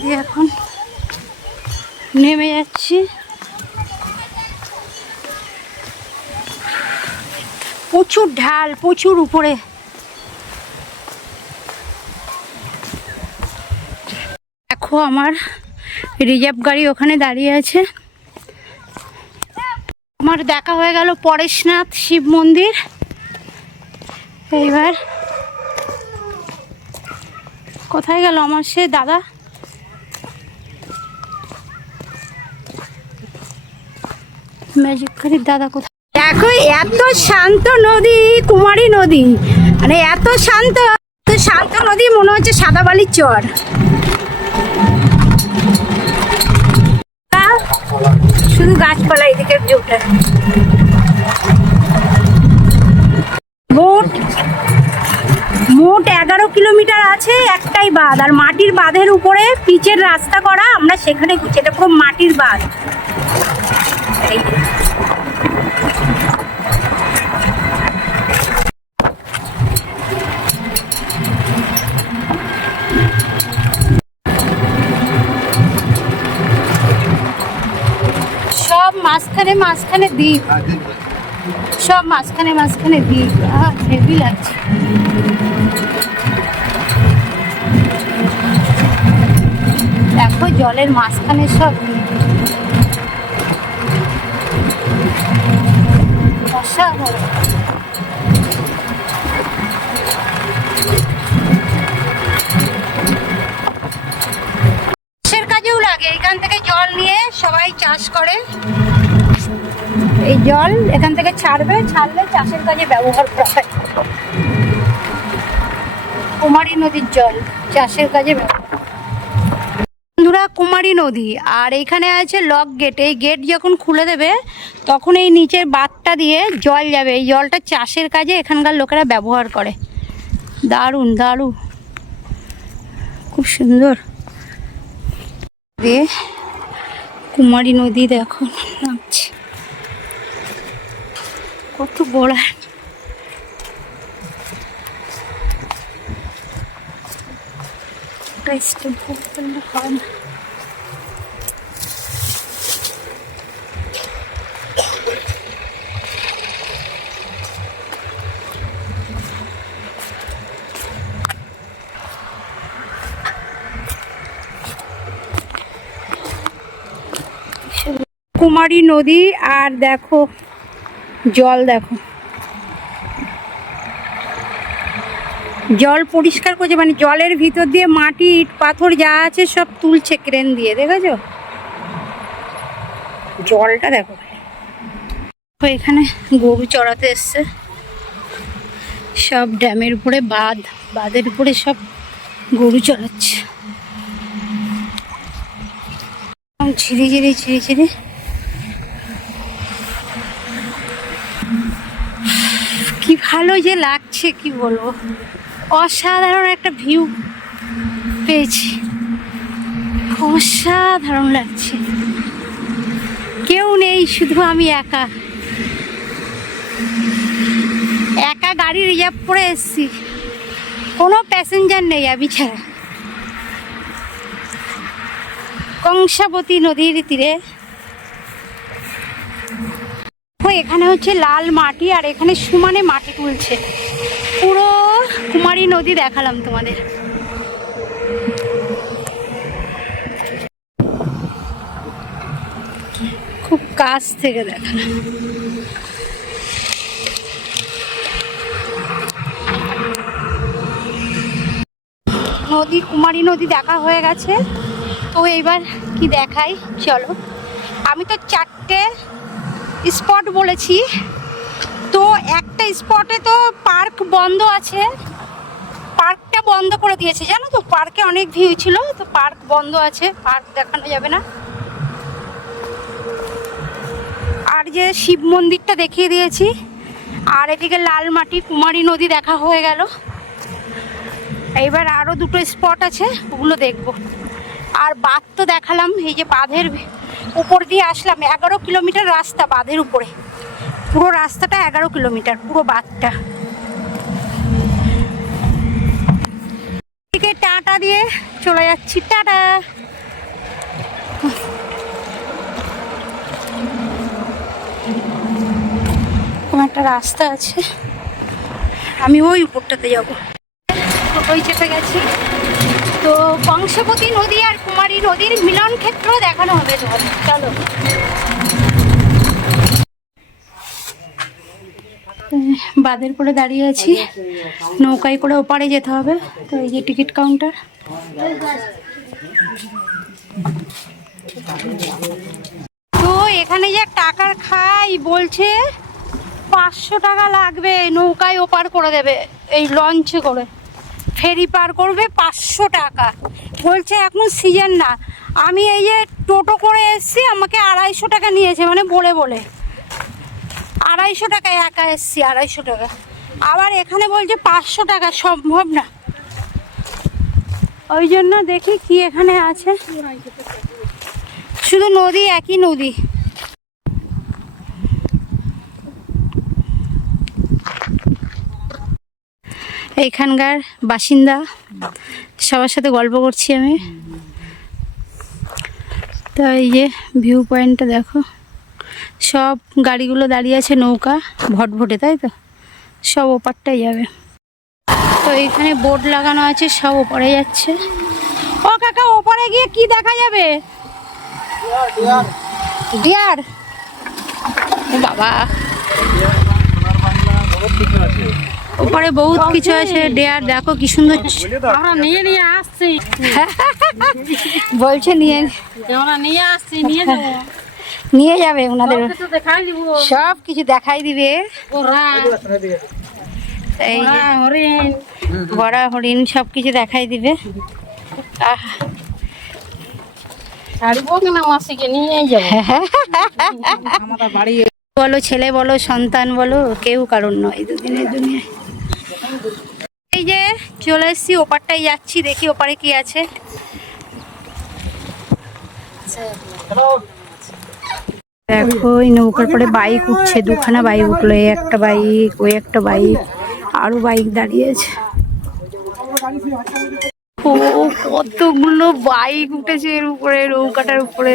দিয়ে এখন নেমে যাচ্ছি। প্রচুর ঢাল, প্রচুর উপরে। দেখো আমার রিজার্ভ গাড়ি ওখানে দাঁড়িয়ে আছে। আমার দেখা হয়ে গেল পরেশনাথ শিব মন্দির। এইবার কোথায় গেল আমার সে দাদা? ম্যাজিক গাড়ির দাদা কোথায়? দেখো এত শান্ত নদী, কুমারী নদী, মানে এত শান্ত শান্ত নদী, মনে হচ্ছে সাদা বালির চর। শুধু গাছপালা এদিকে ভিউটা। মোট 11 কিলোমিটার আছে একটাই বাঁধ, আর মাটির বাঁধের উপরে পিচের রাস্তা করা। আমরা সেখানে ঘুরছি, এটা পুরো মাটির বাঁধ। সব মাঝখানে মাঝখানে দ্বীপ, সব মাঝখানে মাঝখানে দ্বীপ। হেভি লাগছে। দেখো জলের মাঝখানে সব অসাধারণ। চাষের কাজেও লাগে, এখান থেকে জল নিয়ে সবাই চাষ করে। এই জল এখান থেকে ছাড়লে চাষের কাজে ব্যবহার করা হয়। কুমারী নদীর জল চাষের কাজে বন্ধুরা, কুমারী নদী। আর এখানে আছে লক গেট। এই গেট যখন খুলে দেবে তখন এই নিচের বাঁধটা দিয়ে জল যাবে। এই জলটা চাষের কাজে এখানকার লোকেরা ব্যবহার করে। দারুণ দারুণ, খুব সুন্দর। কুমারী নদী দেখো নামছে, কত বড়। হয় না। কুমারী নদী। আর দেখো জল, দেখো জল পরিষ্কার করছে, মানে জলের ভিতর দিয়ে মাটি ইট পাথর যা আছে সব তুলছে ক্রেন দিয়ে। দেখেছো জলটা? দেখো এখানে গরু চড়াতে এসছে সব। ড্যামের উপরে বাঁধের উপরে সব গরু চড়াচ্ছে। ঝিরি ঝিরি ঝিরি ঝিরি। কি ভালো যে লাগছে, কি বলবো, অসাধারণ একটা ভিউ পেয়েছি। অসাধারণ লাগছে। কেউ নেই, শুধু আমি একা একা গাড়ি রিজার্ভ করে এসছি। কোনো প্যাসেঞ্জার নেই আমি ছাড়া। কংসাবতী নদীর তীরে। এখানে হচ্ছে লাল মাটি, আর এখানে সমানে মাটি তুলছে। পুরো কুমারী নদী দেখালাম তোমাদের। খুব কাছ থেকে দেখালাম। নদী, কুমারী নদী দেখা হয়ে গেছে। তো এইবার কি দেখাই চলো। আমি তো 4টে স্পট বলেছি, তো একটা স্পটে তো পার্ক বন্ধ আছে। পার্কটা বন্ধ করে দিয়েছে জানো তো। পার্কে অনেক ভিউ ছিল, তো পার্ক বন্ধ আছে, পার্ক দেখানো যাবে না। আর যে শিব মন্দিরটা দেখিয়ে দিয়েছি। আর এদিকে লাল মাটি, কুমারী নদী দেখা হয়ে গেল। এইবার আরও 2টো স্পট আছে, ওগুলো দেখব। আর বাঁধ তো দেখালাম। এই যে বাঁধের উপর দিয়ে আসলাম, 11 কিলোমিটার রাস্তা বাঁধের উপরে। পুরো রাস্তাটা 11 কিলোমিটার, পুরো বাঁধটা। এদিকে টাটা দিয়ে চলে যাচ্ছি, টাটা। একটা রাস্তা আছে, আমি ওই উপরটাতে যাব। ওই চেপে গেছি তো কংসবতী নদী আর কুমারী নদীর মিলন ক্ষেত্র দেখানো হবে তোমাদের। চলো। বাঁধের করে দাঁড়িয়ে আছি, নৌকায় করে ওপারে যেতে হবে। তো এই যে টিকিট কাউন্টার। তো এখানে যে টাকার খাই বলছে 500 টাকা লাগবে, নৌকায় ওপার করে দেবে, এই লঞ্চে করে ফেরি পার করবে 500 টাকা বলছে। এখন সিজন না, আমি এই যে টোটো করে এসছি, আমাকে 250 টাকা নিয়েছে, মানে বলে বলে 250 টাকা একা এসছি, 250 টাকা। আবার এখানে বলছে 500 টাকা, সম্ভব না। ওই জন্য দেখি কি এখানে আছে, শুধু নদী, একই নদী। এইখানকার বাসিন্দা, সবার সাথে গল্প করছি আমি। তো এই যে ভিউ পয়েন্টটা দেখো, সব গাড়িগুলো দাঁড়িয়ে আছে, নৌকা ভটভটে, তাই তো সব ওপারটাই যাবে। তো এইখানে বোর্ড লাগানো আছে, সব ওপারে যাচ্ছে। ও কাকা, ওপারে গিয়ে কি দেখা যাবে? ডিয়ার বাবা, ওপারে বহুত কিছু আছে। ডিয়ার দেখো কি সুন্দর, আমরা নিয়ে আসছি, বলছে নিয়ে আসছি, নিয়ে যাবো, নিয়ে যাবে ওনাদের, দেখাই দিব, সব কিছু দেখাই দিবে। এই হরিণ, বড়া হরিণ সব কিছু দেখাই দিবে। ছাড়বো কিনা মাসিকে নিয়ে যাবো। আমাদের বাড়ি বলো, ছেলে বলো, সন্তান বলো, কেউ কারণ নয় দুদিনের দুনিয়ায়। এই যে চলে এসছি, ওপারটাই যাচ্ছি, দেখি ওপারে কি আছে। দেখো ওই নৌকার পরে বাইক উঠছে, দুখানা বাইক উঠলো, এই একটা বাইক, ওই একটা বাইক, আরো বাইক দাঁড়িয়ে আছে। ও কতগুলো বাইক উঠেছে এর উপরে, নৌকাটার উপরে।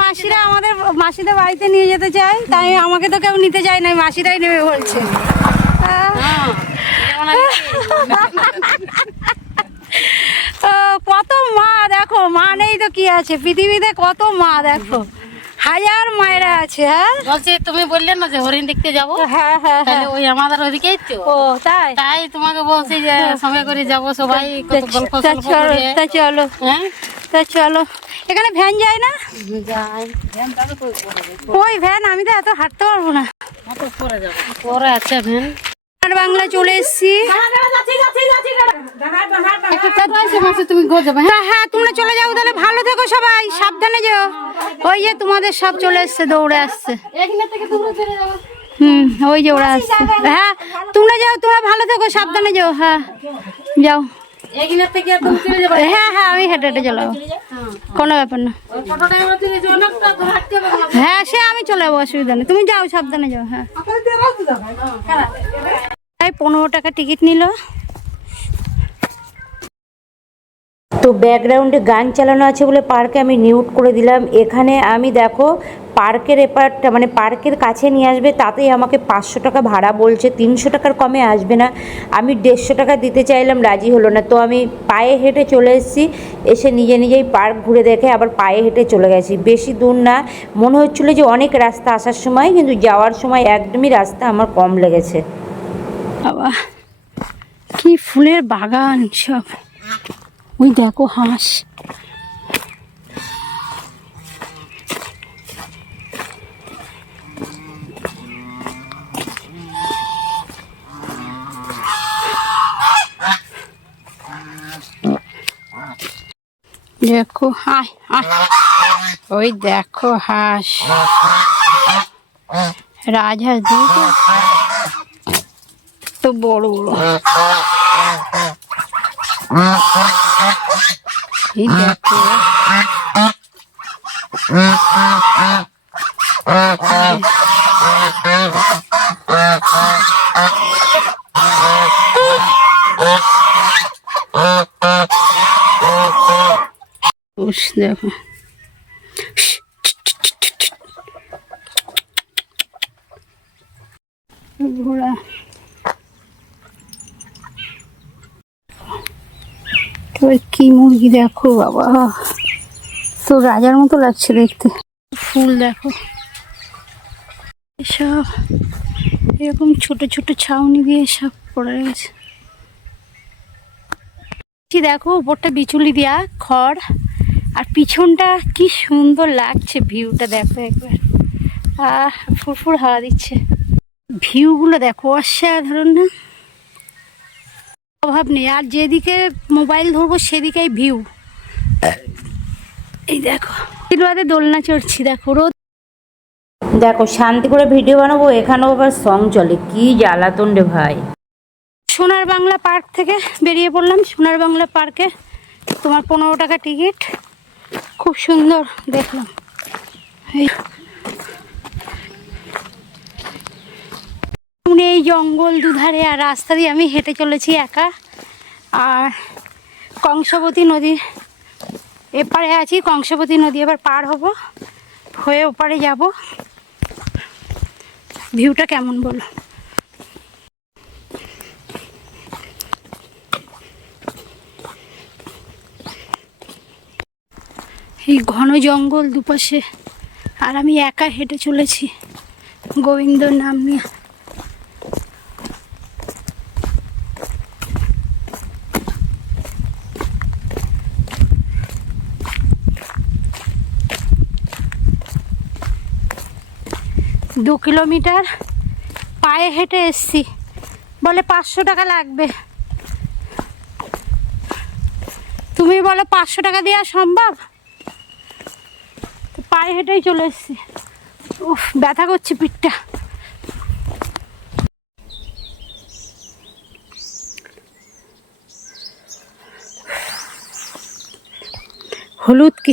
মাসিরা আমাদের, মাসিদের বাড়িতে নিয়ে যেতে চায়, তাই আমাকে তো কেউ নিতে চায় না, মাসিরাই নেবে বলছে। কত মা দেখো, মা নেই তো কি আছে পৃথিবীতে, কত মা দেখো, হাজার মায়েরা আছে। হ্যাঁ বলছি, তুমি বললে না যে হরিণ দেখতে যাবো, হ্যাঁ হ্যাঁ হ্যাঁ, ওই আমাদের ওদিকেই তো। ও তাই, তাই তোমাকে বলছি যে সঙ্গে করে যাবো সবাই, কত গল্প তা সল্প চলো, করে। তা চলো, হ্যাঁ তা চলো। এখানে ভ্যান যায় না? যাই, ওই ভ্যান, আমি তো এত হাঁটতে পারবো না। পরে যাবো, পরে আছে ভ্যান। আর বাংলা চলে এসছি। তুমি ঘর যাবে? হ্যাঁ হ্যাঁ, তোমরা চলে যাও তাহলে, ভালো থেকো সবাই, সাবধানে যাও। ওই যে তোমাদের সব চলে এসছে, দৌড়ে আসছে। ওই যে ওরা আসছে। হ্যাঁ তোমরা যাও, তোমরা ভালো থেকো, সাবধানে যাও। হ্যাঁ যাও। হ্যাঁ হ্যাঁ, আমি হেঁটে হেঁটে চলে যাবো, কোনো ব্যাপার না। হ্যাঁ সে আমি চলে যাবো, অসুবিধা নেই, তুমি যাও, সাবধানে যাও। হ্যাঁ 15 টাকা টিকিট নিল। তো ব্যাকগ্রাউন্ডে গান চালানো আছে বলে পার্কে আমি মিউট করে দিলাম। এখানে আমি দেখো পার্কের এপারটা, মানে পার্কের কাছে নিয়ে আসবে, তাতেই আমাকে 500 টাকা ভাড়া বলছে, 300 টাকার কমে আসবে না। আমি 150 টাকা দিতে চাইলাম, রাজি হলো না। তো আমি পায়ে হেঁটে চলে এসেছি, এসে নিজে নিজেই পার্ক ঘুরে দেখে আবার পায়ে হেঁটে চলে গেছি। বেশি দূর না, মনে হচ্ছিলো যে অনেক রাস্তা আসার সময়, কিন্তু যাওয়ার সময় একদমই রাস্তা আমার কম লেগেছে। বাবা কি ফুলের বাগান সব, ওই দেখো হাঁস। দেখো ওই দেখো হাঁস, রাজহাঁস, দেখো তো বড় বড়। এই দেখো দেখো ঘোড়া। কি মুরগি দেখো বাবা, তো রাজার মতো লাগছে দেখতে। ফুল দেখো, এসব এরকম ছোট ছোট ছাউনি দিয়ে সব পড়ে গেছে। দেখো উপরটা বিচুলি দেয়া খড়, আর পিছনটা কি সুন্দর লাগছে ভিউটা দেখো একবার। ফুরফুর হাওয়া দিচ্ছে, ভিউগুলো দেখো অসাধারণ না? অভাব নেই, আর যেদিকে মোবাইল ধরবো সেদিকেই ভিউ। এই দেখো বাদে দোলনা চড়ছি, দেখো রোদ। দেখো শান্তি করে ভিডিও বানাবো, এখানেও আবার সং চলে, কি জ্বালাতন রে ভাই। সোনার বাংলা পার্ক থেকে বেরিয়ে পড়লাম। সোনার বাংলা পার্কে তোমার 15 টাকা টিকিট, খুব সুন্দর দেখলাম। এই জঙ্গল দুধারে, আর রাস্তা দিয়ে আমি হেঁটে চলেছি একা। আর কংসাবতী নদী এপারে আছি, কংসাবতী নদী এবার পার হয়ে ওপারে যাব। ভিউটা কেমন বলো? এই ঘন জঙ্গল দুপাশে, আর আমি একা হেঁটে চলেছি গোবিন্দর নাম নিয়ে। দু কিলোমিটার পায়ে হেঁটে এসছি, বলে 500 টাকা লাগবে। তুমি বলো 500 টাকা দেওয়া সম্ভব? তো পায়ে হেঁটেই চলে এসছি। উফ, ব্যথা করছে পিঠটা। হলুদ কি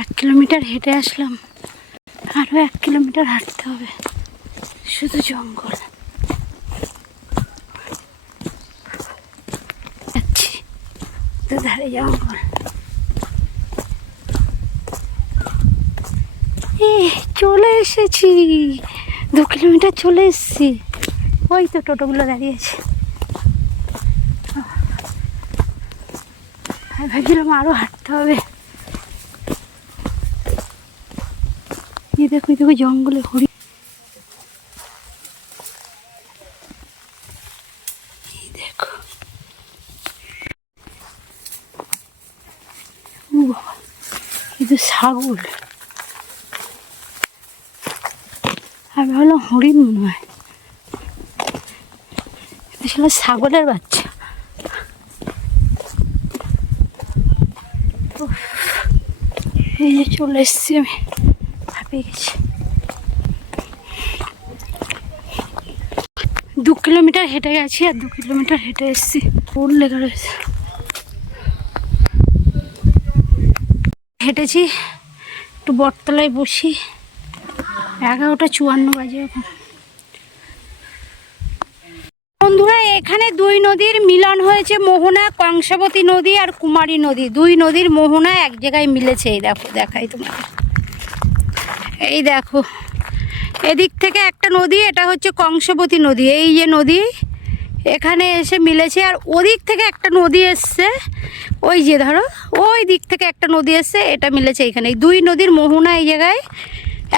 1 কিলোমিটার হেঁটে আসলাম, আরো 1 কিলোমিটার হাঁটতে হবে, শুধু জঙ্গল। যাচ্ছি দুধারে জঙ্গল। চলে এসেছি, 2 কিলোমিটার চলে এসেছি। ওই তো টোটোগুলো দাঁড়িয়েছে। ভাবছিলাম আরো হাঁটতে হবে। দেখো দেখো জঙ্গলে হরিণ, দেখো কিন্তু ছাগল, আমি ভাবলাম হরিণ মনে হয়, আসলে ছাগলের বাচ্চা। এই যে চলে এসছি, আমি হাঁপিয়ে গেছি। 2 কিলোমিটার হেঁটে গেছি, আর 2 কিলোমিটার হেঁটে এসছি। ফুল লেগে রয়েছে। হেঁটেছি, একটু বটতলায় বসি। 11:54 বাজে এখন। বন্ধুরা, এখানে 2 নদীর মিলন হয়েছে, মোহনা, কংসাবতী নদী আর কুমারী নদী। 2 নদীর মোহনা এক জায়গায় মিলেছে। এই দেখো, দেখাই তোমাকে। এই দেখো, এদিক থেকে একটা নদী, এটা হচ্ছে কংসাবতী নদী। এই যে নদী এখানে এসে মিলেছে, আর ওদিক থেকে একটা নদী এসছে, ওই যে ধরো ওই দিক থেকে একটা নদী এসছে, এটা মিলেছে এখানে। এই 2 নদীর মোহনা এই জায়গায়,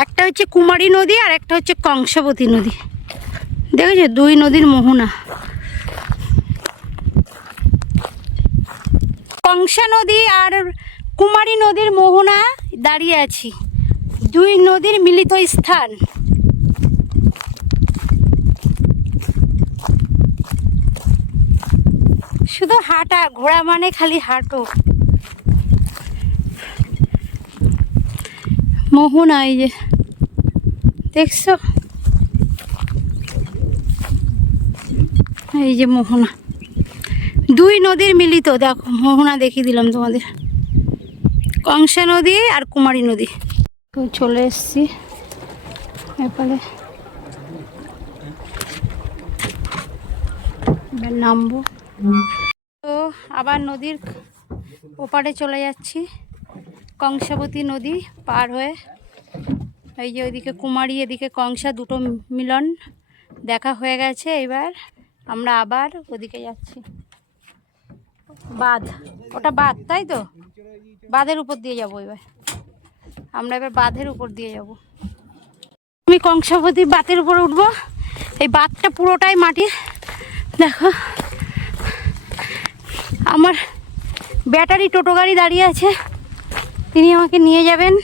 একটা হচ্ছে কুমারী নদী আর একটা হচ্ছে কংসাবতী নদী। দেখেছো, 2 নদীর মোহনা। কংসা নদী আর কুমারী নদীর মোহনা দাঁড়িয়ে আছি, 2 নদীর মিলিত স্থান। শুধু হাঁটা, ঘোড়া মানে খালি হাঁটো। মোহনা এই যে দেখছো, এই যে মোহনা। দুই নদীর মিলিত, দেখো মোহনা দেখিয়ে দিলাম তোমাদের, কংসা নদী আর কুমারী নদী। তো চলে এসছি এপারে, এবার নামবো। তো আবার নদীর ওপারে চলে যাচ্ছি, কংসাবতী নদী পার হয়ে। এই যে ওইদিকে কুমারী, এদিকে কংসা, দুটো মিলন দেখা হয়ে গেছে। এবার আমরা আবার ওদিকে যাচ্ছি, বাঁধ, ওটা বাঁধ তাই তো, বাঁধের উপর দিয়ে যাবো এবার আমরা, এবার বাঁধের উপর দিয়ে যাব। আমি কংসাবতী বাঁধের উপরে উঠবো। এই বাঁধটা পুরোটাই মাটি। দেখো আমার ব্যাটারি টোটো গাড়ি দাঁড়িয়ে আছে, তিনি আমাকে নিয়ে যাবেন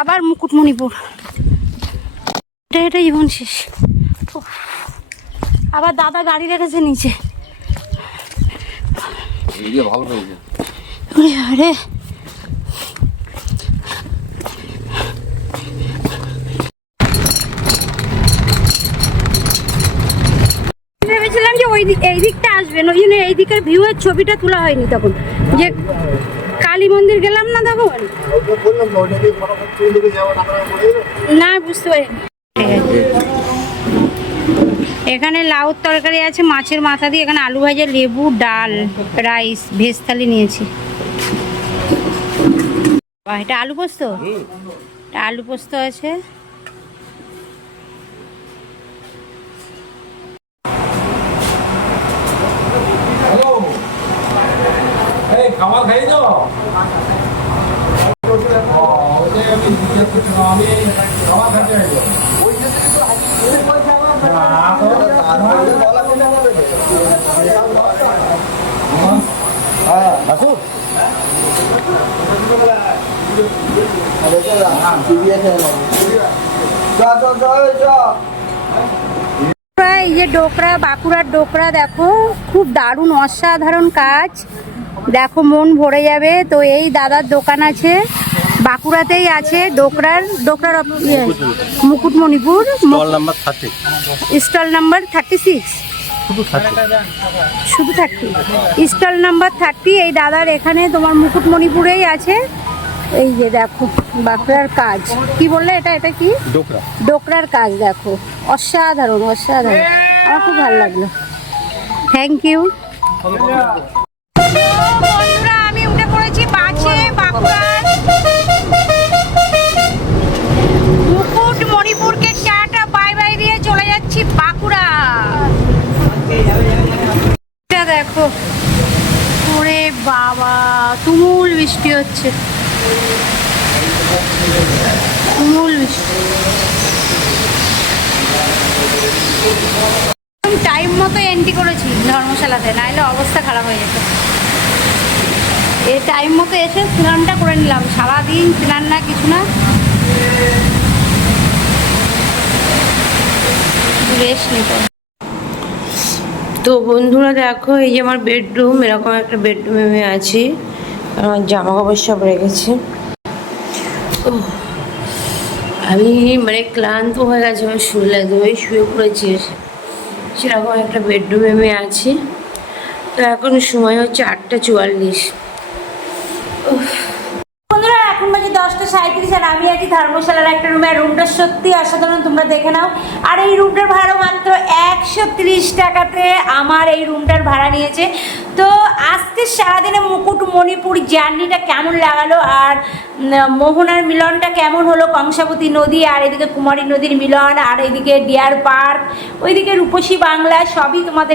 আবার মুকুটমণিপুর। এটা জীবন শেষ। আবার দাদা গাড়ি রেখেছে নিচে। আরে ভেবেছিলাম যে এই দিকটা আসবেন, ওই জন্য এই দিকের ভিউয়ের ছবিটা তোলা হয়নি তখন, যে কালী মন্দির গেলাম না তখন, না বুঝতে পারিনি। এখানে লাউর তরকারি আছে মাছের মাথা দিয়ে, এখানে আলু ভাজা, লেবু, ডাল, রাইস, ভেজ থালি নিয়েছি। এটা আলু পোস্ত, এটা আলু পোস্ত আছে। খাবার খাই তো খাবার খাইতে এই যে ডোকরা, বাঁকুড়ার ডোকরা দেখো, খুব দারুণ অসাধারণ কাজ, দেখো মন ভরে যাবে। তো এই দাদার দোকান আছে বাঁকুড়াতেই আছে, ডোকরার মুকুটমণিপুর, স্টল নাম্বার 36, শুধু 30, স্টল নাম্বার 30। এই দাদার এখানে তোমার মুকুটমণিপুরেই আছে। এই যে দেখো বাঁকুড়ার কাজ, কি বললে এটা কি ডোকরার কাজ, দেখো অসাধারণ অসাধারণ, আমার খুব ভালো লাগলো, থ্যাংক ইউ। বন্ধুরা আমি উঠে পড়েছি বাসে, বাঁকুড়ার মুকুটমণিপুরকে টাটা বাই বাই দিয়ে চলে যাচ্ছি বাঁকুড়া। দেখো ওরে বাবা, তুমুল বৃষ্টি হচ্ছে, তুমুল বৃষ্টি। টাইম মতো এন্ট্রি করেছি ধর্মশালাতে, নাহলে অবস্থা খারাপ হয়ে যেত। এই টাইম মতো এসে স্নানটা করে নিলাম, সারাদিন স্নান না কিছু না, রেস্ট নিতে। তো বন্ধুরা দেখো, এই যে আমার বেডরুম, এরকম একটা বেডরুমে আমি আছি, আমার জামা কাপড় সব রেখেছি। আমি মানে ক্লান্ত হয়ে গেছে, আমার শুয়ে লাগবে, ওই শুয়ে পড়েছি, সেরকম একটা বেডরুমে আমি আছি। তো এখন সময় হচ্ছে 8:44। বন্ধুরা এখন বাজে 10:37 আর আমি আছি ধর্মশালার একটা রুমে। রুমটা সত্যি অসাধারণ, তোমরা দেখে নাও। আর এই রুমটার ভাড়া মাত্র 130 টাকাতে আমার এই রুমটার ভাড়া নিয়েছে। তো আজকে সারাদিনে মুকুটমণিপুর জার্নিটা কেমন লাগালো, আর মোহনার মিলনটা কেমন হলো, কংসাবতী নদী আর এদিকে কুমারী নদীর মিলন, আর এদিকে ডিয়ার পার্ক, ওইদিকে রূপসী বাংলা, সবই তোমাদের